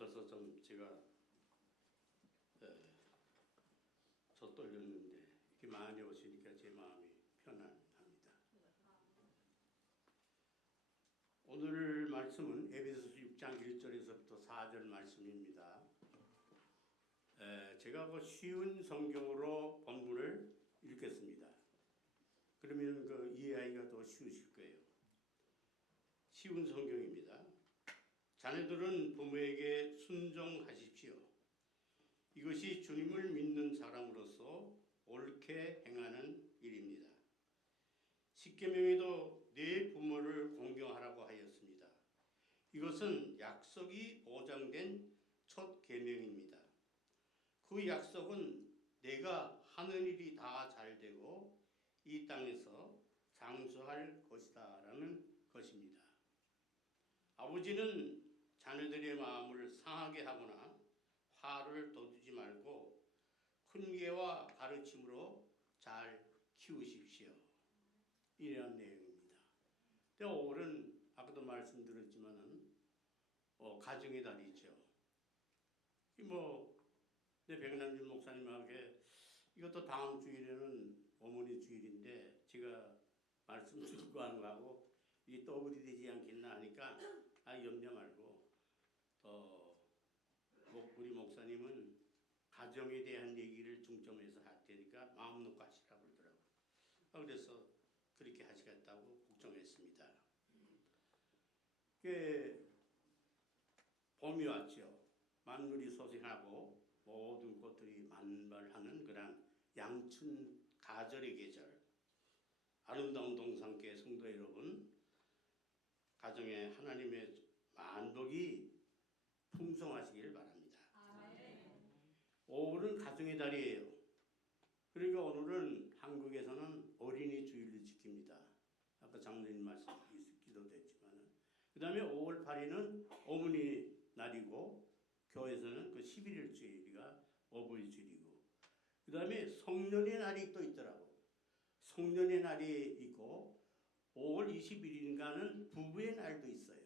없어서 좀 제가 떨렸는데 이렇게 많이 오시니까 제 마음이 편안합니다. 오늘 말씀은 에베소서 6장 1절에서부터 4절 말씀입니다. 제가 그 쉬운 성경으로 본문을 읽겠습니다. 그러면 그 이해하기가 더 쉬우실 거예요. 쉬운 성경입니다. 자녀들은 부모에게 순종하십시오. 이것이 주님을 믿는 사람으로서 옳게 행하는 일입니다. 십계명에도 내 부모를 공경하라고 하였습니다. 이것은 약속이 보장된 첫 계명입니다. 그 약속은 내가 하는 일이 다 잘되고 이 땅에서 장수할 것이다 라는 것입니다. 아버지는 자녀들의 마음을 상하게 하거나 화를 돋우지 말고 훈계와 가르침으로 잘 키우십시오. 이런 내용입니다. 오늘은 아까도 말씀드렸지만은 가정의 달이죠. 내 백남준 목사님에게 이것도 다음 주일에는 어머니 주일인데 제가 말씀 듣고 하는 거하고 이게 더블이 되지 않겠나 하니까 염려 말고 우리 목사님은 가정에 대한 얘기를 중점해서 할 테니까 마음 놓고 하시라고 그러더라고요. 그래서 그렇게 하시겠다고 걱정했습니다. 봄이 왔죠. 만물이 소생하고 모든 꽃들이 만발하는 그런 양춘 가절의 계절. 아름다운 동산교회 성도 여러분, 가정에 하나님의 만복이 풍성하시길 바랍니다. 오늘은 가정의 달이에요. 그러니까 오늘은 한국에서는 어린이 주일을 지킵니다. 아까 장로님 말씀 기도도 했지만은. 그 다음에 5월 8일은 어머니 날이고 교회에서는 그 11일 주일이가 어버이 주일이고 그 다음에 성년의 날이 또 있더라고. 성년의 날이 있고 5월 21일인가는 부부의 날도 있어요.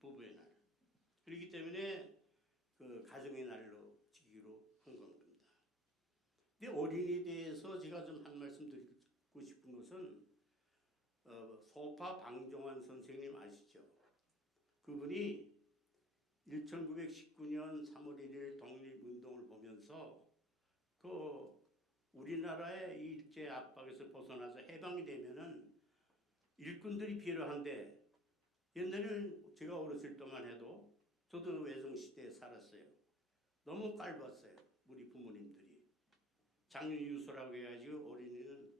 부부의 날. 그렇기 때문에 그 가정의 날로 지키기로 한 겁니다. 근데 어린이에 대해서 제가 좀 한 말씀 드리고 싶은 것은 소파 방종환 선생님 아시죠? 그분이 1919년 3월 1일 독립운동을 보면서 우리나라의 일제 압박에서 벗어나서 해방이 되면은 일꾼들이 필요한데 옛날에는 제가 어렸을 때만 해도 저도 외성시대에 살았어요. 너무 짧았어요. 우리 부모님들이. 장유유서라고 해가지고 어린이는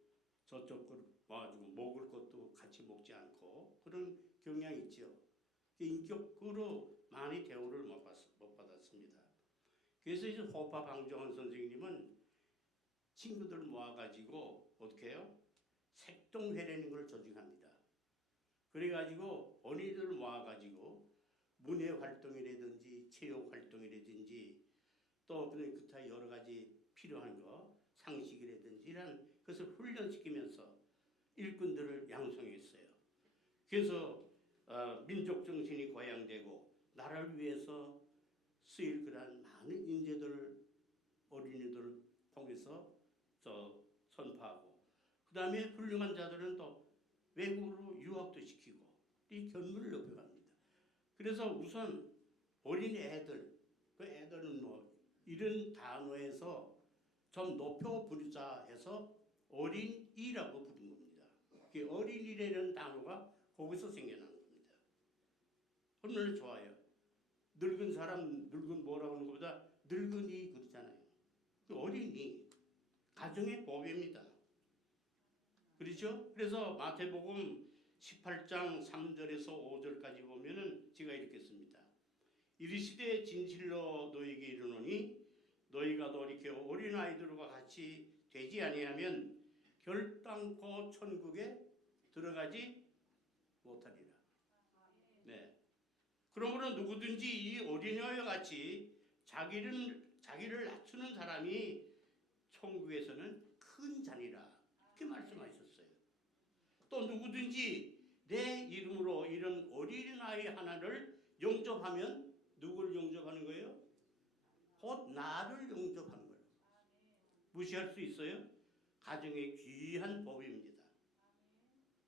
저쪽 걸 와가지고 먹을 것도 같이 먹지 않고 그런 경향이 있죠. 인격으로 많이 대우를 못 받았습니다. 그래서 이제 호파 방정환 선생님은 친구들 모아가지고 어떻게 해요? 색동회라는 걸 조직합니다. 그래가지고 어린이들 모아가지고 문예 활동이라든지 체육 활동이라든지 또 기타 여러 가지 필요한 거 상식이라든지 이런 것을 훈련시키면서 일꾼들을 양성했어요. 그래서 민족 정신이 고양되고 나라를 위해서 쓰일 그런 많은 인재들 어린이들을 통해서 선포하고 그 다음에 훌륭한 자들은 또 외국으로 유학도 시키고 이 견문을 높여갑니다. 그래서 우선 어린 애들, 그 애들은 이런 단어에서 좀 높여 부르자 해서 어린이라고 부른 겁니다. 그 어린이라는 단어가 거기서 생겨난 겁니다. 얼마나 좋아요. 늙은 사람, 늙은 뭐라고 하는 것보다 늙은이 그러잖아요. 그 어린이, 가정의 보배입니다. 그렇죠? 그래서 마태복음 18장 3절에서 5절까지 보면은 제가 읽겠습니다. 이르시되 진실로 너희에게 이르노니 너희가 돌이켜 어린아이들과 같이 되지 아니하면 결단코 천국에 들어가지 못하리라. 네. 그러므로 누구든지 이 어린아이와 같이 자기를 낮추는 사람이 천국에서는 큰 자니라. 이렇게 말씀하셨어요. 또 누구든지 내 이름으로 이런 어린아이 하나를 영접하면 누구를 용접하는 거예요? 곧 나를 용접하는 거예요. 무시할 수 있어요? 가정의 귀한 법입니다.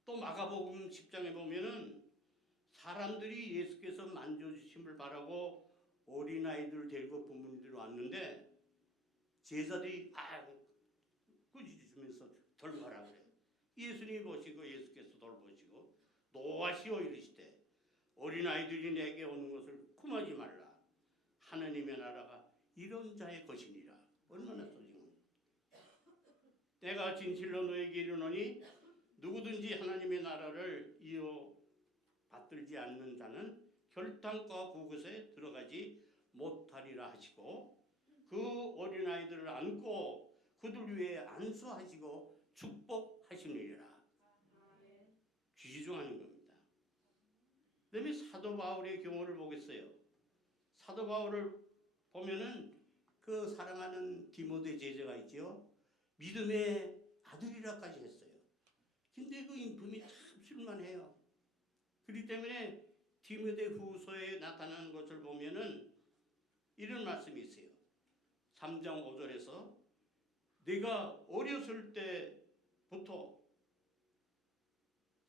또 마가복음 10장에 보면은 사람들이 예수께서 만져주심을 바라고 어린아이들 데리고 부모님들이 왔는데 제자들이 꾸짖으면서 돌봐라 그래요. 예수님이 보시고 예수께서 돌보시고 노하시오 이르시되 어린아이들이 내게 오는 것을 금하지 말라. 하나님의 나라가 이런 자의 것이니라. 얼마나 소중합니까? 내가 진실로 너에게 이르노니 누구든지 하나님의 나라를 이어 받들지 않는 자는 결단과 그곳에 들어가지 못하리라 하시고 그 어린아이들을 안고 그들 위에 안수하시고 축복하시느니라. 귀중한 겁니다. 그 다음에 사도 바울의 경우를 보겠어요. 사도 바울을 보면은 그 사랑하는 디모데 제자가 있죠. 믿음의 아들이라까지 했어요. 근데 그 인품이 참 쓸만해요. 그렇기 때문에 디모데 후서에 나타나는 것을 보면은 이런 말씀이 있어요. 3장 5절에서 내가 어렸을 때부터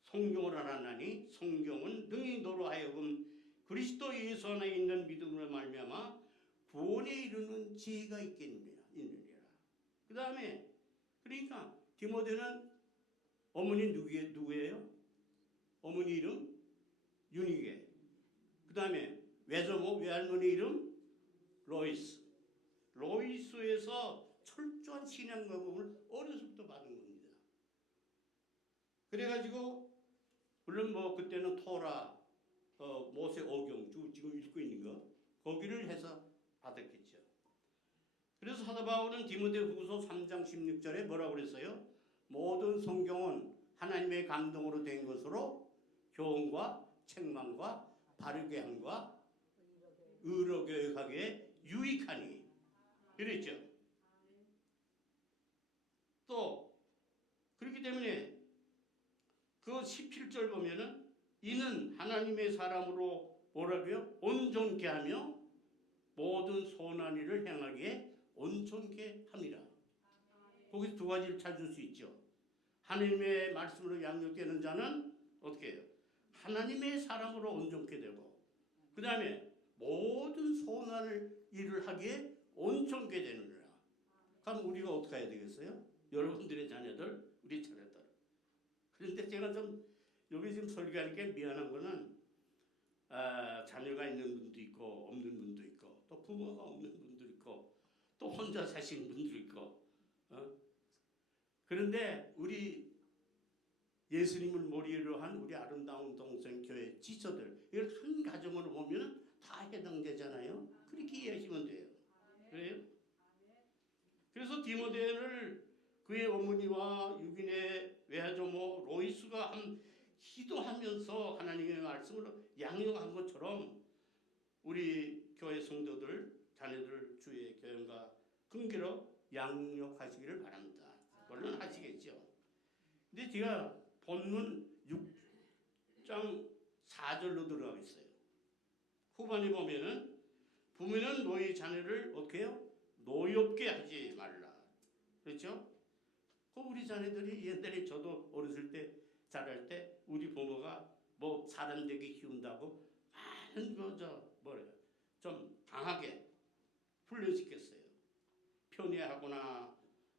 성경을 알았나니 성경은 능히 너로 하여금 그리스도 예수 안에 있는 믿음으로 말미암아 구원에 이르는 지혜가 있느니라. 그 다음에 그러니까 디모데는 어머니 누구예요? 어머니 이름 유니게. 그 다음에 외조모 외할머니 이름 로이스. 로이스에서 철저한 신앙 교육을 어려서부터 받은 겁니다. 그래가지고 물론 뭐 그때는 토라, 모세 오경 지금 읽고 있는 거 거기를 해서 받았겠죠. 그래서 사도 바울은 디모데후서 3장 16절에 뭐라고 그랬어요? 모든 성경은 하나님의 감동으로 된 것으로 교훈과 책망과 바르게 함과 의로 교육하기에 유익하니 그랬죠. 또 그렇기 때문에 그 17절 보면은 이는 하나님의 사람으로 뭐라고요? 온전케 하며 모든 선한 일을 행하기에 온전케 함이라. 거기서 두 가지를 찾을 수 있죠. 하나님의 말씀으로 양육되는 자는 어떻게 해요? 하나님의 사람으로 온전케 되고 그 다음에 모든 선한 일을 하기에 온전케 되느니라. 그럼 우리가 어떻게 해야 되겠어요? 여러분들의 자녀들, 우리 자녀들. 그런데 제가 좀 여기 지금 설교하니까 미안한 거는 자녀가 있는 분도 있고 없는 분도 있고 또 부모가 없는 분도 있고 또 혼자 사시는 분도 있고 그런데 우리 예수님을 머리로 한 우리 아름다운 동생 교회 지처들 이걸 한 가정으로 보면 다 해당되잖아요. 그렇게 이해하시면 돼요. 그래요? 그래서 디모데를 그의 어머니와 육인의 외조모 로이스가 기도하면서 하나님의 말씀으로 양육한 것처럼 우리 교회 성도들 자녀들 주의 교훈과 긍기로 양육하시기를 바랍니다. 물론 하시겠죠. 근데 제가 본문 6장 4절로 들어가겠어요. 후반에 보면은 부모는 너희 자녀를 어떻게 해요? 노엽게 하지 말라. 그렇죠? 우리 자녀들이 옛날에 저도 어렸을 때 자랄 때 우리 부모가 뭐 사람 되게 키운다고 많은 좀 강하게 훈련시켰어요. 편애하거나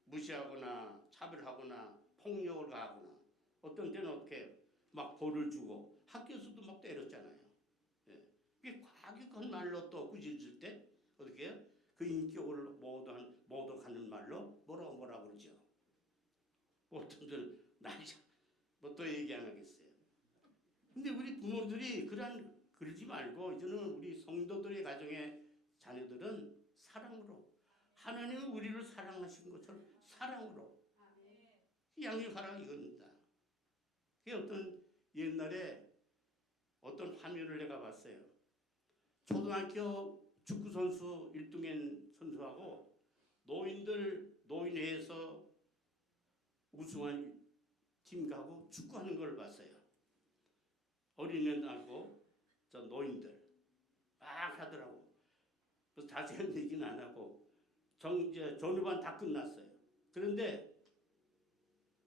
무시하거나 차별하거나 폭력을 가하거나 어떤 때는 어떻게 막 벌을 주고 학교에서도 막 때렸잖아요. 예. 이게 과격한 말로 또 꾸짖을 때 어떻게 해요? 그 인격을 모독하는 말로 뭐라고 그러죠. 어떤 들 나이자 뭐 또 얘기 안 하겠어요. 근데 우리 부모들이 그러지 말고 이제는 우리 성도들의 가정의 자녀들은 사랑으로 하나님은 우리를 사랑하신 것처럼 사랑으로 양육하라 이겁니다. 그게 어떤 옛날에 어떤 화면을 내가 봤어요. 초등학교 축구 선수 1등인 선수하고 노인회에서 우승한 팀하고 축구하는 걸 봤어요. 어린애들하고 저 노인들 막 하더라고. 그래서 자세한 얘기는 안 하고 이제 전후반 다 끝났어요. 그런데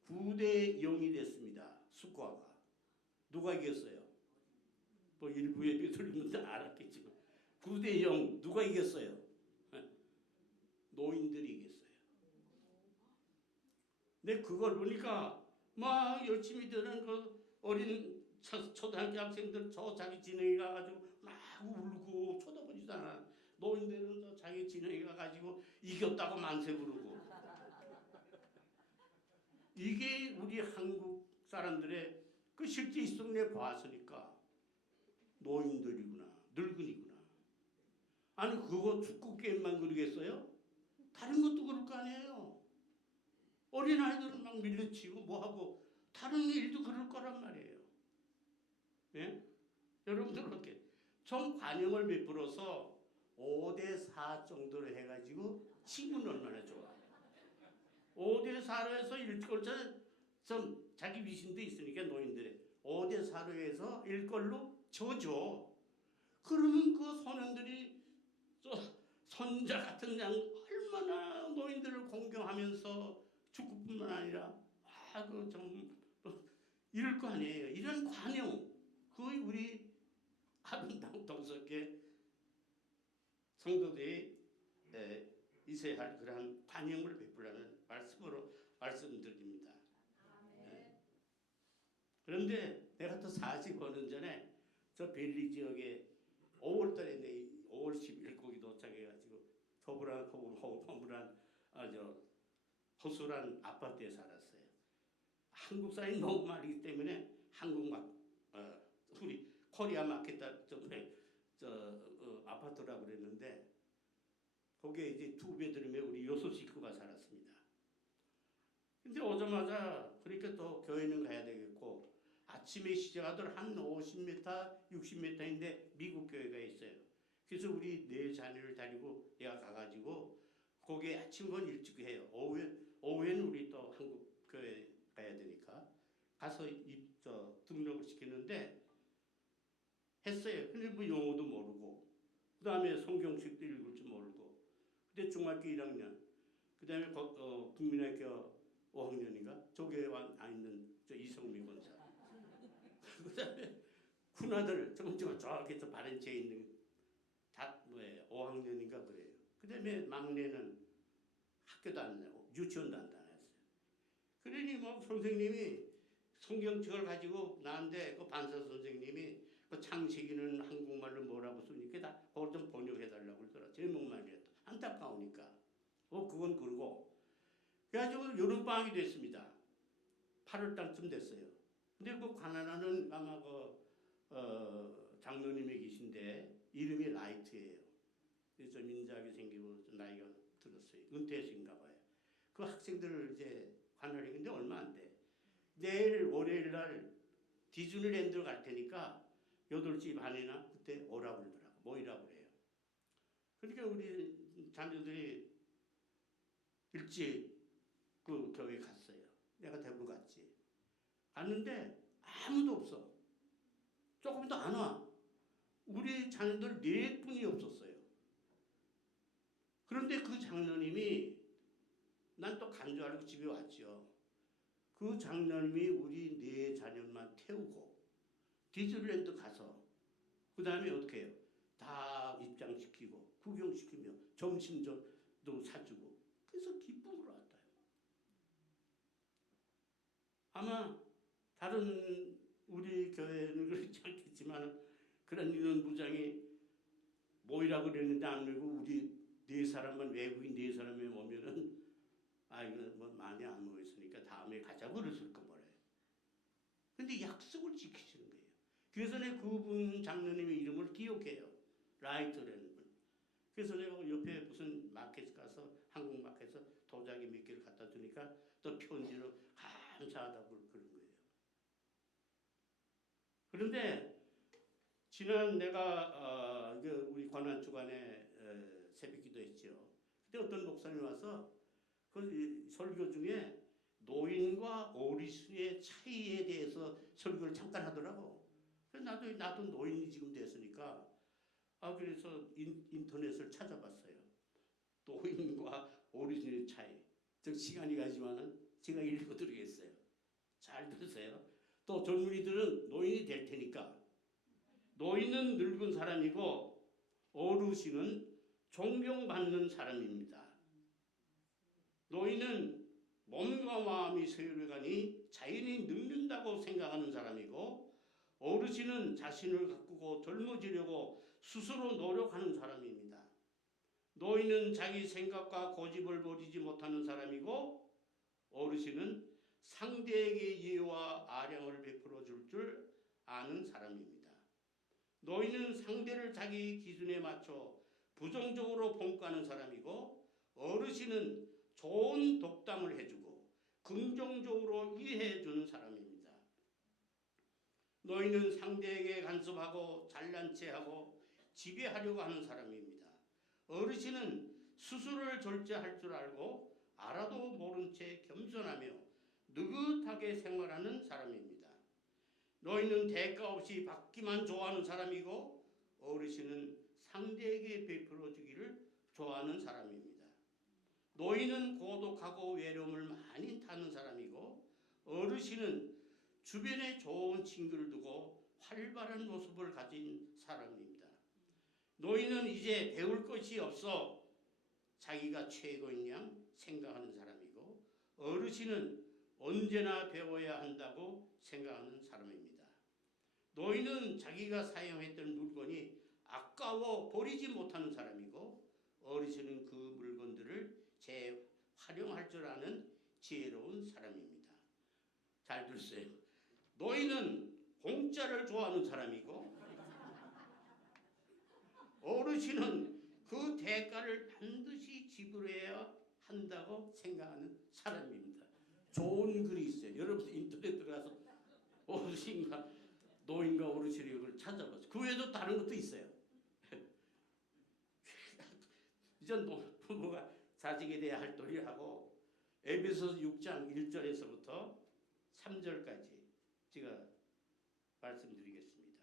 9대 0이 됐습니다. 스코어가. 누가 이겼어요? 뭐 일부에 비틀리면 다 알았겠지만 9대 0 누가 이겼어요? 노인들이 이겼어요. 근데 그걸 보니까 막 열심히 드는 그 어린 초등학교 학생들 저 자기 진영에 가가지고 막 울고 쳐다보지도 않아. 노인들은 저 자기 진영에 가가지고 이겼다고 만세 부르고. 이게 우리 한국 사람들의 그 실제 있었네 봤으니까 노인들이구나, 늙은이구나. 아니 그거 축구 게임만 그러겠어요? 다른 것도 그럴 거 아니에요. 어린아이들은 막 밀려치고 뭐하고 다른 일도 그럴 거란 말이에요. 예? 여러분들 어떻게 좀 관용을 베풀어서 5대4 정도로 해가지고 치면 얼마나 좋아. 5대4로 해서 좀 자기 위신도 있으니까 노인들의 5대4로 해서 일걸로 져줘. 그러면 그 소년들이 손자 같은 양 얼마나 노인들을 공경하면서 축구뿐만 아니라 좀 이럴 거 아니에요. 이런 관용 거의 우리 아름다운 동석의 성도들이 있어야 할 그러한 관용을 베풀라는 말씀으로 말씀드립니다. 네. 그런데 내가 또 45년 전에 저 벨리 지역에 5월달에 5월 10일 거기 도착해가지고 허물한 허술한 아파트에 살았어요. 한국 사람이 너무 많기 때문에 우리 코리아 마켓 아파트라고 그랬는데 거기에 이제 2배드룸에 우리 6 식구가 살았습니다. 근데 오자마자 그러니까 또 교회는 가야 되겠고 아침에 시작하던 한 50m, 60m인데 미국 교회가 있어요. 그래서 우리 4자녀를 데리고 내가 가가지고 거기에 아침은 일찍 해요. 오후에는 우리 또 한국 교회 가야 되니까 가서 등록을 시키는데 했어요. 근데 뭐 영어도 모르고 그 다음에 성경책도 읽을 줄 모르고 근데 중학교 1학년 그 다음에 국민학교 5학년인가 저기에 와 있는 이성미 권사 그 다음에 군아들 저기 저 바렌치에 있는 다 뭐예요 5학년인가 그래요. 그 다음에 막내는 학교도 안 나고 유치원도 안 다녔어요. 그러니 뭐 선생님이 성경책을 가지고 나한테 그 반사 선생님이 그 창세기는 한국말로 뭐라고 쓰니까 다 그걸 좀 번역해달라고 그러더라. 제목만이라도 안타까우니까. 그건 그러고 그래가지고 여름방학이 됐습니다. 8월달쯤 됐어요. 근데 그 가나다는 아마 장로님이 계신데 이름이 라이트예요. 그래서 민작이 생기고 나이가 들었어요. 은퇴하신가 봐요. 그 학생들을 이제 관할했는데 얼마 안 돼. 내일 월요일 날 디즈니랜드 갈 테니까 8시 반이나 그때 오라고 그러더라고. 모이라고 그래요. 그러니까 우리 자녀들이 일찍 그 교회 갔어요. 내가 대부분 갔지. 갔는데 아무도 없어. 조금 더 안 와. 우리 자녀들 4분이 없었어요. 그런데 그 장로님이 난 또 간 줄 알고 집에 왔죠. 그 장로님이 우리 4자녀만 태우고 디즈니랜드 가서 그 다음에 어떻게 해요? 다 입장시키고 구경시키며 점심도 사주고 그래서 기쁨으로 왔다요. 아마 다른 우리 교회는 그렇지 않겠지만 그런 인원 부장이 모이라고 그랬는데 안 모이고 우리 4사람만 외국인 4사람이 오면은 이거 뭐 많이 안 모였으니까 다음에 가자고 그랬을 거 뭐래. 근데 약속을 지키시는 거예요. 그래서 내가 그분 장로님의 이름을 기억해요. 라이트라는 분. 그래서 내가 옆에 무슨 마켓 가서 한국 마켓에서 도자기 몇 개를 갖다 주니까 또 편지로 감사하다고 그런 거예요. 그런데 지난 내가 우리 관한주간에 새벽기도 했죠. 그때 어떤 목사님이 와서 그 설교 중에 노인과 어리수의 차이에 대해서 설교를 잠깐 하더라고. 그래서 나도 노인이 지금 됐으니까 그래서 인터넷을 찾아봤어요. 노인과 어르신의 차이. 즉 시간이 가지만은 제가 읽어드리겠어요. 잘 들으세요. 또 젊은이들은 노인이 될 테니까. 노인은 늙은 사람이고 어르신은 존경받는 사람입니다. 노인은 몸과 마음이 세월가니 자연히 늙는다고 생각하는 사람이고 어르신은 자신을 가꾸고 젊어지려고 스스로 노력하는 사람입니다. 노인은 자기 생각과 고집을 버리지 못하는 사람이고 어르신은 상대에게 이해와 아량을 베풀어 줄 줄 아는 사람입니다. 노인은 상대를 자기 기준에 맞춰 부정적으로 평가하는 사람이고 어르신은 좋은 독담을 해주고 긍정적으로 이해해 주는 사람입니다. 노인은 상대에게 간섭하고 잘난 체하고 지배하려고 하는 사람입니다. 어르신은 스스로를 절제할 줄 알고 알아도 모른 채 겸손하며 느긋하게 생활하는 사람입니다. 노인은 대가 없이 받기만 좋아하는 사람이고 어르신은 상대에게 베풀어 주기를 좋아하는 사람입니다. 노인은 고독하고 외로움을 많이 타는 사람이고 어르신은 주변에 좋은 친구를 두고 활발한 모습을 가진 사람입니다. 노인은 이제 배울 것이 없어 자기가 최고인 양 생각하는 사람이고 어르신은 언제나 배워야 한다고 생각하는 사람입니다. 노인은 자기가 사용했던 물건이 아까워 버리지 못하는 사람이고 어르신은 그 물건들을 재활용할 줄 아는 지혜로운 사람입니다. 잘 들으세요. 노인은 공짜를 좋아하는 사람이고 어르신은 그 대가를 반드시 지불해야 한다고 생각하는 사람입니다. 좋은 글이 있어요. 여러분 인터넷 들어가서 어르신과 노인과 어르신의 이걸 찾아보세요. 그 외에도 다른 것도 있어요. 이제 부모가 자식에 대해 할 도리를 하고 에베소서 6장 1절에서부터 3절까지 제가 말씀드리겠습니다.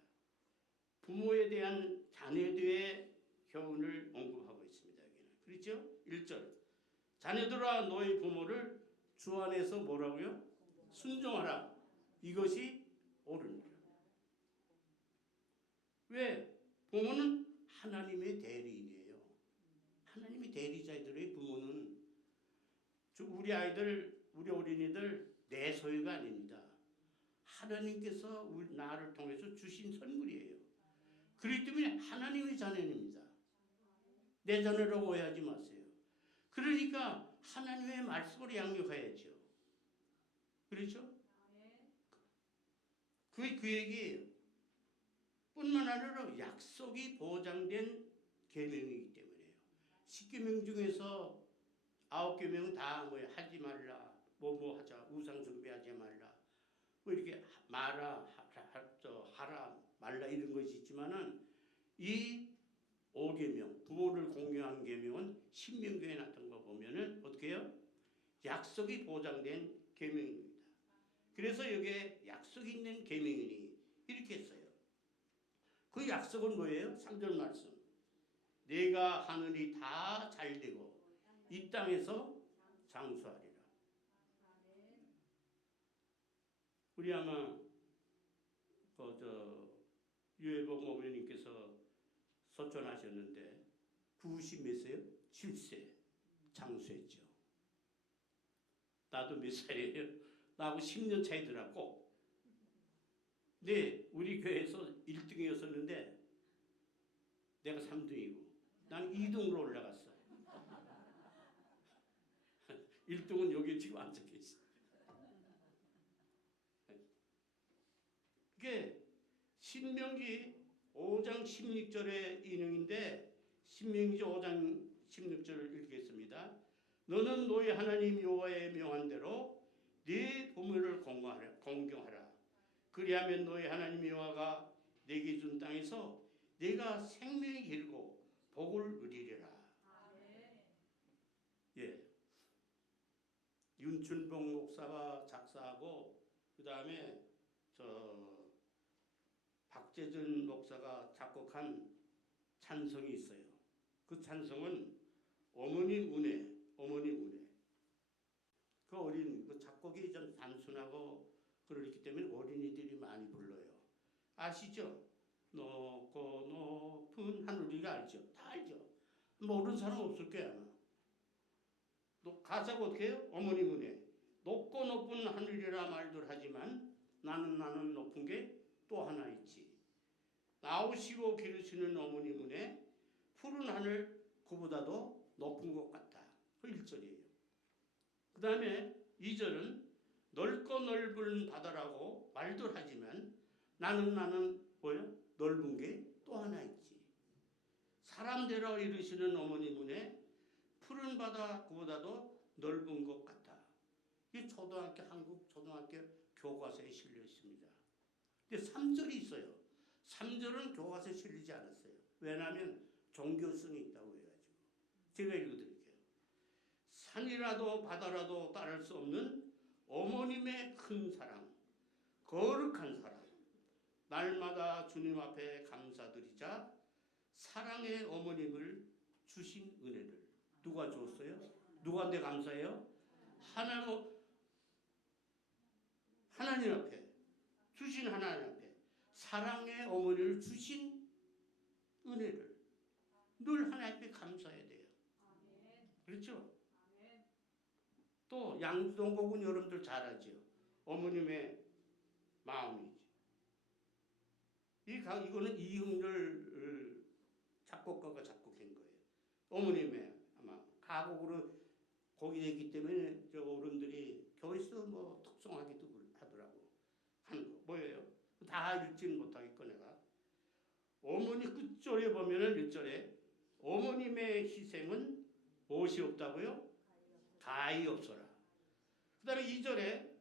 부모에 대한 자녀들의 교훈을 언급하고 있습니다. 여기는. 그렇죠? 1절. 자녀들아 너희 부모를 주 안에서 뭐라고요? 순종하라. 이것이 옳으니라. 왜? 부모는 하나님의 대리인이에요. 하나님의 대리자들의 부모는 우리 아이들, 우리 어린이들 내 소유가 아닙니다. 하나님께서 나를 통해서 주신 선물이에요. 그렇기 때문에 하나님의 자녀입니다. 내 자녀라고 오해하지 마세요. 그러니까 하나님의 말씀으로 양육해야죠. 그렇죠? 그게 그 얘기예요. 뿐만 아니라 약속이 보장된 계명이기 때문에요. 10계명 중에서 9계명은 다 뭐야? 하지 말라, 뭐 하자, 우상 숭배하지 말라, 뭐 이렇게 마라, 하라, 말라 이런 것이 있지만은 이 5계명, 부모를 공경하는 계명은 신명기에 나타난 거 보면은 어떻게 해요? 약속이 보장된 계명입니다. 그래서 여기에 약속이 있는 계명이니 이렇게 했어요. 그 약속은 뭐예요? 3절 말씀. 내가 하늘이 다 잘되고 이 땅에서 장수하리라. 우리 아마 유해봉 어머니께서 소천하셨는데 90 몇 세요? 7세 장수했죠. 나도 몇 살이에요? 나하고 10년 차이더라고. 근데 우리 교회에서 1등이었었는데 내가 3등이고 난 2등으로 올라갔어. 1등은 여기 지금 앉아 계시. 그게 신명기 5장 16절의 인용인데 신명기 5장 16절을 읽겠습니다. 너는 너희 하나님 여호와의 명한 대로 네 부모를 공경하라. 그리하면 너희 하나님 여호와가 내게 준 땅에서 내가 생명이 길고 복을 누리리라. 예, 윤춘봉 목사가 작사하고 그 다음에 박재준 목사가 작곡한 찬성이 있어요. 그 찬성은 어머님 은혜, 어머님 은혜. 그 어린 그 작곡이 좀 단순하고 그렇기 때문에 어린이들이 많이 불러요. 아시죠? 높고 높은 하늘 우리가 알죠? 다 알죠? 모르는 사람 없을 거야 아마. 가사가 어떻게 해요? 어머님 은혜. 높고 높은 하늘이라 말들 하지만 나는 높은 게 또 하나 있지. 나오시고 기르시는 어머님 은혜 푸른 하늘 그보다도 높은 것 같다. 그 1절이에요. 그 다음에 2절은 넓고 넓은 바다라고 말들 하지만 나는 뭐요? 넓은 게 또 하나 있지. 사람대로 이르시는 어머님 은혜 푸른 바다 그보다도 넓은 것 같다. 이 초등학교 한국 초등학교 교과서에 실려 있습니다. 근데 3절이 있어요. 3절은 교과서에 실리지 않았어요. 왜냐하면 종교성이 있다고 해가지고. 제가 읽어드릴게요. 산이라도 바다라도 따를 수 없는 어머님의 큰 사랑, 거룩한 사랑. 날마다 주님 앞에 감사드리자 사랑의 어머님을 주신 은혜를 누가 줬어요? 누구한테 감사해요? 하나님 앞에 주신 하나님 앞에 사랑의 어머니를 주신 은혜를 늘 하나님 앞에 감사해야 돼요. 그렇죠? 또 양주동곡은 여러분들 잘 알죠? 어머님의 마음이지. 이거는 이흥렬 작곡가가 작곡한 거예요. 어머님의 아마 가곡으로 곡이 됐기 때문에 저 어른들이 교회에서 뭐 특송하기도 하더라고. 하는 거 뭐예요? 다 읽지는 못하겠고 내가. 어머니 끝절에 보면은 1절에 어머님의 희생은 무엇이 없다고요? 가히 없어라. 그 다음에 2절에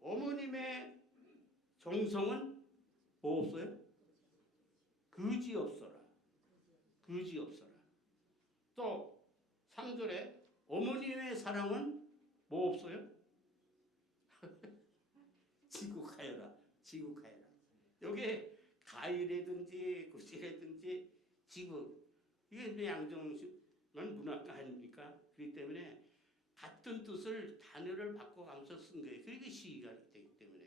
어머님의 정성은 뭐 없어요? 그지 없어라. 그지 없어라. 또 3절에 어머님의 사랑은 뭐 없어요? 지국하여라. 지국하여라. 여기에 가이라든지 구시라든지 지국. 이게 양정식은 문학가 아닙니까? 그렇기 때문에 같은 뜻을 단어를 바꿔가면서 쓴 거예요. 그러니까 시가 되기 때문에.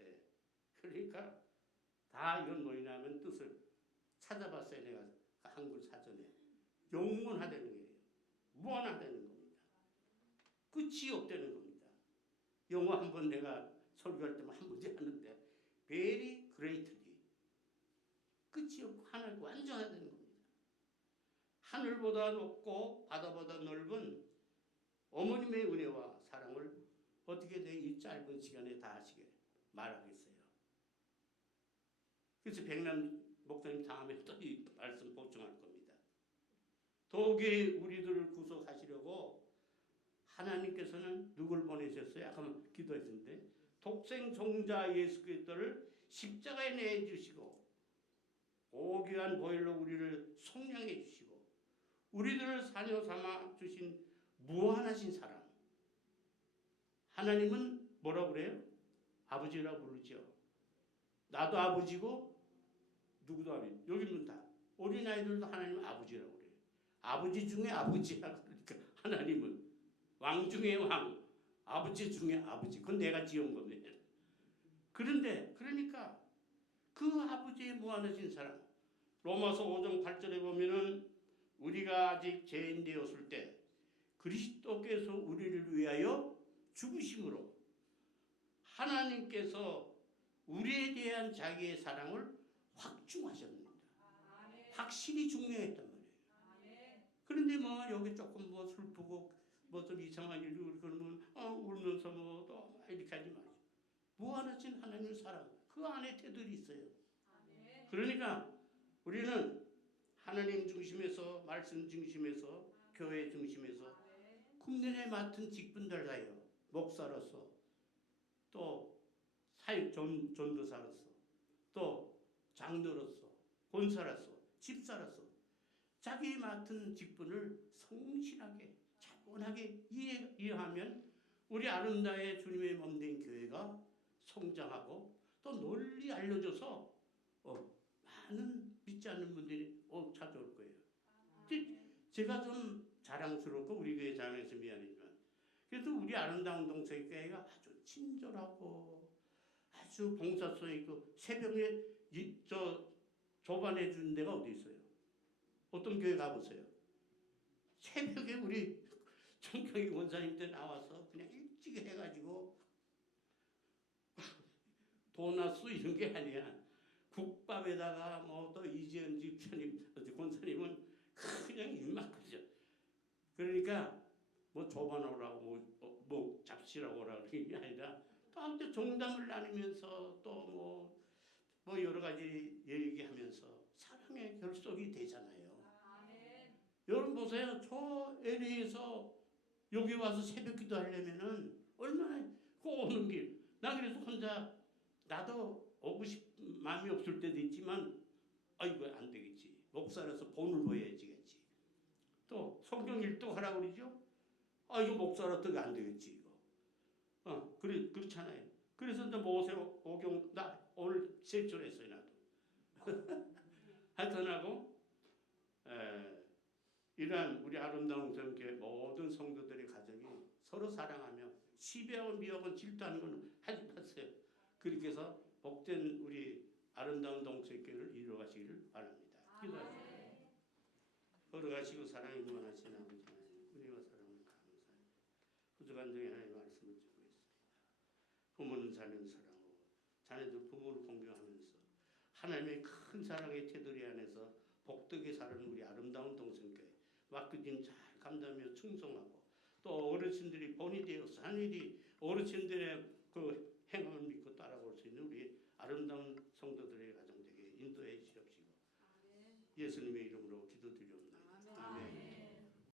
예. 그러니까 다 이건 뭐냐면 뜻을 찾아봤어요. 내가 한글 사전에. 영원하다는 거예요. 무한하다는 겁니다. 끝이 없다는 겁니다. 영어 한번 내가 설교할 때만 한 문제 하는데 very greatly 끝이 없고 하늘 완전하다는 겁니다. 하늘보다 높고 바다보다 넓은 어머님의 은혜와 사랑을 어떻게 이 짧은 시간에 다 하시게 말하겠어요. 그래서 백남 목사님 다음에 또 이 말씀 보충할 겁니다. 더욱이 우리들을 구속하시려고 하나님께서는 누굴 보내셨어요? 아까 기도했는데 독생 종자 예수 그리스도를 십자가에 내주시고 고귀한 보혈로 우리를 속량해 주시고 우리들을 자녀 삼아 주신 무한하신 사랑. 하나님은 뭐라고 그래요? 아버지라고 부르죠. 나도 아버지고 누구도 아버지. 여기는 다 어린아이들도 하나님 아버지라고 그래요. 아버지 중에 아버지야. 그러니까 하나님은 왕 중에 왕, 아버지 중에 아버지. 그건 내가 지은 겁니다. 그런데 그러니까 그 아버지의 무한하신 사랑. 로마서 5장 8절에 보면은 우리가 아직 죄인 되었을 때 그리스도께서 우리를 위하여 죽으심으로 하나님께서 우리에 대한 자기의 사랑을 확증하셨습니다. 확실히 중요했단 말이에요. 그런데 뭐 여기 조금 뭐 슬프고 뭐 좀 이상한 일이 그러면 울면서 뭐 또 이렇게 하지 마세요. 무한하신 하나님의 사랑 그 안에 태들이 있어요. 그러니까 우리는 하나님 중심에서 말씀 중심에서 교회 중심에서 국내에 맡은 직분들 다요. 목사로서 또 사역 전도사로서 또 장로로서 권사로서 집사로서 자기 맡은 직분을 성실하게 차분하게 이해하면 우리 아름다운 주님의 몸된 교회가 성장하고 또 널리 알려져서 많은 믿지 않는 분들이 찾아올 거예요. 제가 좀 자랑스럽고 우리 교회 자랑해서 미안하지만 그래도 우리 아름다운 동서교회가 아주 친절하고 아주 봉사성 있고 새벽에 조반해 주는 데가 어디 있어요? 어떤 교회 가보세요. 새벽에 우리 정경희 원사님 때 나와서 그냥 일찍 해가지고 도나스 이런 게 아니야. 국밥에다가 뭐 또 이재현 집사님, 권사님은 그냥 입막하죠. 그러니까 뭐 조반오라고 뭐 잡시라고 오라고 그런 게 아니라 또 정담을 나누면서 또 뭐 여러 가지 얘기하면서 사랑의 결속이 되잖아요. 여러분 보세요. 저 LA에서 여기 와서 새벽 기도 하려면은 얼마나 오는 길. 나 그래서 혼자 나도 오고 싶은 마음이 없을 때도 있지만 이거 안 되겠지. 목사라서 본을 보여야지겠지. 또 성경 일독하라고 그러죠. 이거 목사라서 안 되겠지 이거. 그렇잖아요. 그래서 이제 모세오 오경 나 오늘 세출했어요 나도. 하여튼하고 이러한 우리 아름다운 성교회 모든 성도들의 가정이 서로 사랑하며 시비하고 미워하고 질투하는 건 하지 마세요. 그렇게 해서 복된 우리 아름다운 동서교회를 이루어가시기를 바랍니다. 기도하세요. 걸어가시고 사랑이 무한하신 아버지 하나님, 은혜와 사랑을 감사해요. 부족한 중에 하나님의 말씀을 듣고 있습니다. 부모는 자녀를 사랑하고 자녀들 부모를 공경하면서 하나님의 큰 사랑의 테두리 안에서 복되게 사는 우리 아름다운 동성교회 맡겨진 잘 감당하며 충성하고 또 어르신들이 본이 되어서 하늘이 어르신들의 그 행함을 믿고 따라올 수 있는 우리 아름다운 성도들의 가정 되게 인도해 주시옵시고 예수님의 이름으로 기도합니다.